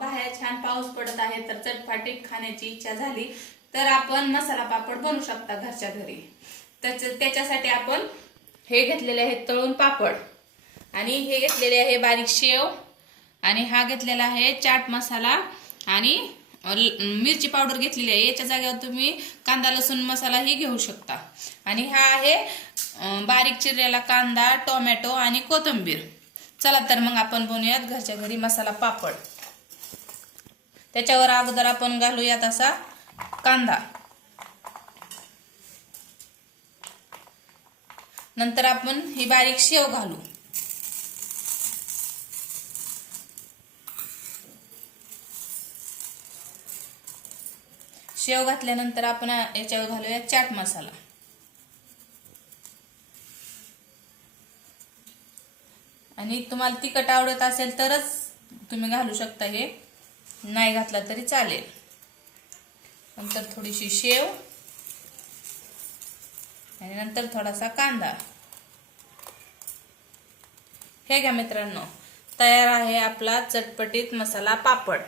बाहेर छान पाऊस पडत आहे तर चटपटीत खाण्याची इच्छा झाली तर आपण मसाला पापड बनवू शकता घरच्या घरी। त्याच्यासाठी आपण हे घेतलेले आहेत तळून पापड आणि हे घेतलेले आहे बारीक शेव आणि हा घेतलेला आहे चाट मसाला आणि मिरची पावडर घेतलेली आहे। याच्या जागेवर तुम्ही कांदा लसूण मसाला ही घेऊ शकता आणि हा आहे बारीक चिरलेला कांदा टोमॅटो आणि कोथिंबीर। चला तर मग आपण बनवूयात घरच्या घरी मसाला पापड। त्याच्यावर अगोदर आपण घालूयात असा कांदा, नंतर आपण ही बारीक शेव घालू, शेव घातल्यानंतर आपण याच्यावर घालूया चाट मसाला आणि तुम्हाला तिखट आवडत असेल तरच तुम्ही घालू शकता, हे नाही घातला तरी चालेल। नंतर थोडीशी शेव आणि नंतर थोडासा कांदा। हे घ्या मित्रांनो, तयार आहे आपला चटपटीत मसाला पापड।